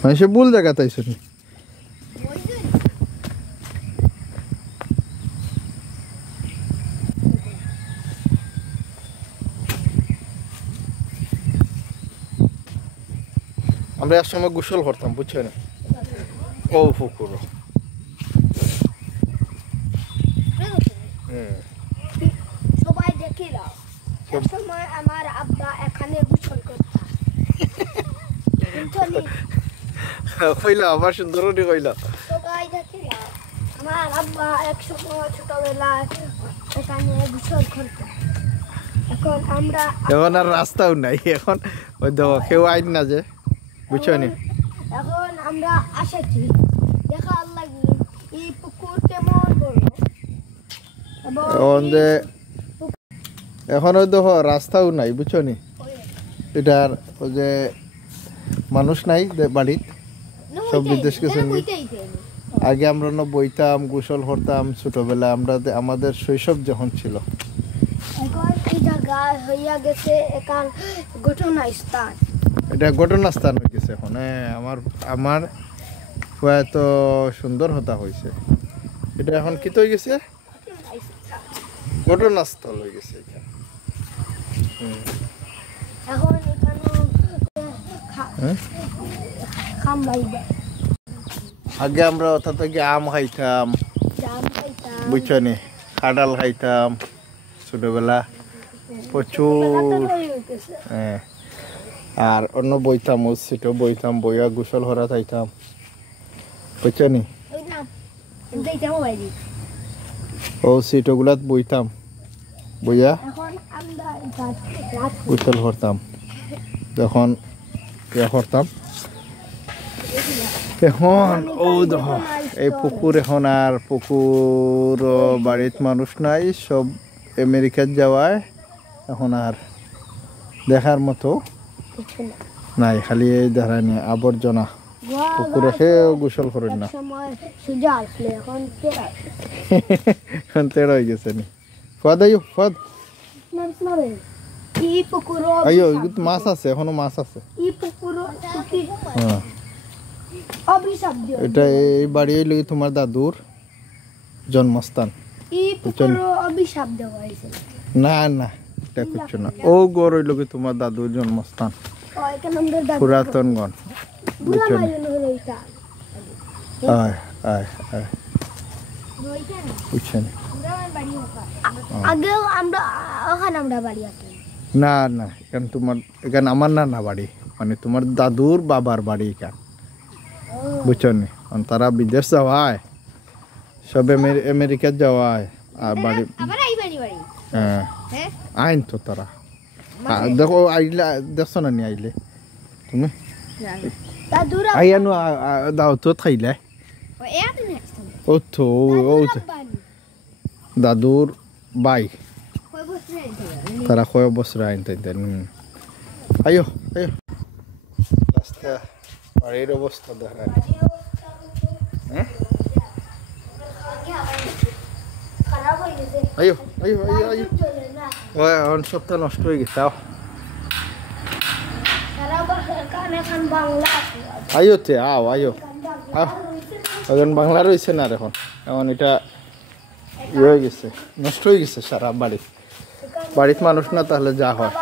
মানে সে ভুল জায়গা তাইছো নি আমরা এক সময় গোসল করতাম বুঝছো না ও পুকুর সবাই দেখে দাও এক সময় আমার আব্বা এখানে গোসল করতাম কইলা আবার সুন্দর করে কইলা সবাই দেখে দাও আমার আব্বা এক সময় ছোটবেলায় এখানে গোসল করতাম এখন আর রাস্তাও নাই এখন ওই দেখো কেউ আইন না যে বুঝছো নি এখন আমরা আসেছি দেখার লাগি এই পুকুর কেমন বড় এখন যে এখন ওই দেখো রাস্তাও নাই বুঝছো নি এটার ওই যে মানুষ নাই বাড়িত সব বিদেশ গেছে আগে আমরা না বইতাম গোসল করতাম ছোটবেলা আমরা আমাদের শৈশব যখন ছিল এখন এই জায়গা হইয়া গেছে একাল ঘটনাস্থান এটা ঘটনাস্থান হয়ে গেছে এখন আমার এত সুন্দর হতা হয়েছে এটা এখন কি তো হয়ে গেছে ঘটনাস্থল হয়ে গেছে এখন এখানে আগে আমরা ওটা থেকে আম খাইতাম বুঝছো নি কাঁঠাল খাইতাম ছোটবেলা প্রচুর হ্যাঁ আর অন্য বইতাম ও সিটও বইতাম বইয়া গোসল হরা খাইতাম বুঝছো নি ও সিটগুলাত বইতাম বইয়া গোসল করতাম যখন ইয়া করতাম এখন ও দেখো এই পুকুর এখন আর পুকুর বাড়িত মানুষ নাই সব আমেরিকার যাওয়ায় এখন আর দেখার মতো নাই খালি এই দাঁড়ানি আবর্জনা পুকুরে খেয়েও গোসল করেন না এখন তেড় হয়ে গেছে নি ফাদ আইও ফাদ আইও মাছ আছে এখনো মাছ আছে হ্যাঁ এটা এই বাড়ি হইল তোমার দাদুর জন্মস্থান না না এটা কিছু না ও গড় হইল কি তোমার দাদুর জন্মস্থান পুরাতন গণ না না এখানে তোমার এখানে আমার না বাড়ি মানে তোমার দাদুর বাবার বাড়ি এখানে বুঝছো নি তারা বিদেশ যাওয়ায় সব আমেরিকা যাওয়ায় আর বাড়ি হ্যাঁ আইন তো তারা দেখো আইলে দেখছো না নি আইলে তুমি আইয়ানো দাও তো খাইলে ও তো ও দাদুর বাই তারা কয় বছর আইন তাইতেন আইও আইও রাস্তা বাড়ির অবস্থা দেখা আইও আইও আইও আইও ওই এখন সপ্তাহ নষ্ট হয়ে গেছে আইও তে আও আইও এখন বাংলা রয়েছে না এখন এখন এটা ইয়ে হয়ে গেছে নষ্ট হয়ে গেছে সারা বাড়িত মানুষ না তাহলে যা হয়